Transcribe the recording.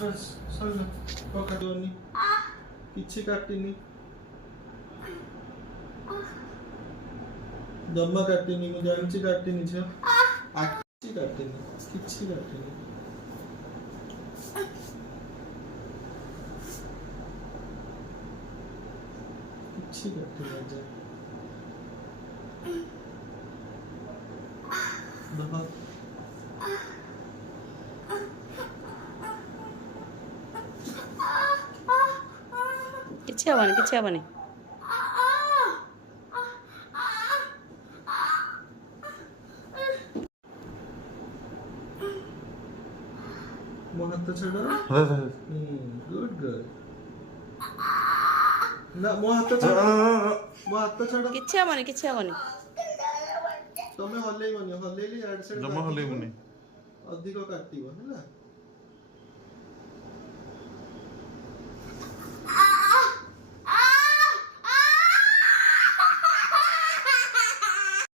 बस सर पकड़नी किसी काटिनी जम्मा काटिनी को जानची काटिनी छ आखी काटिनी किसी काटिनी किसी काटिनी जा बाबा କିଛି ହବନି ମୋ ହାତ ଛାଡ ଗୁଡ୍ गर्ल ନା ମୋ ହାତ ଛାଡ କିଛି ହବନି ତମେ ହଲେଇବନି ହଲେଇଲେ ଇଆଡେ ସିଆଡେ ଜମା ହଲେଇବୁନି ଅଧିକ କାଟିବ ହେଲା।